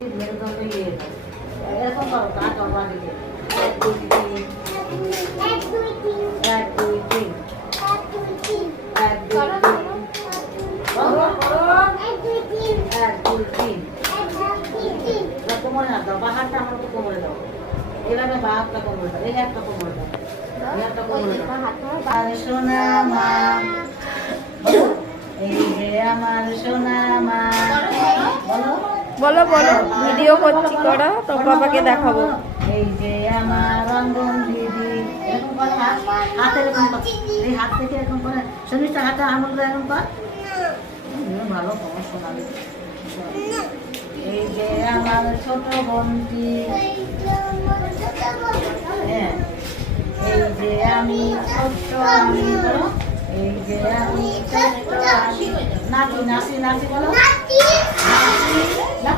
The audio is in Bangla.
মেরুদণ্ডে ইয়ে এরকম করো কাজ করবা দিকে 1 2 3 1 2 3 1 2 3 কোমরে হাত দাও বাহারটা আমার তো কোমরে দাও এভাবে বাহারটা কোমরে দাও এই একটা কোমরে দাও এই একটা কোমরে দাও আর সোনা মা এই যে আমার সোনা মা বলো বলো বলো ভিডিও করছি করো তো বাবাকে দেখাবো। এই যে আমার রঙ্গন দিদি এরকম করে হাত এরকম কর এই হাত থেকে এরকম করে শনিটা হাতে আঙুল এরকম কর ভালো খবর শোনাবে। এই যে আমার ছোট বোনটি হ্যাঁ এই যে আমি ছোট্ট আমি বলো এই যে আমি ছোট্ট আমি নাচি নাচি নাচি বলো নাচি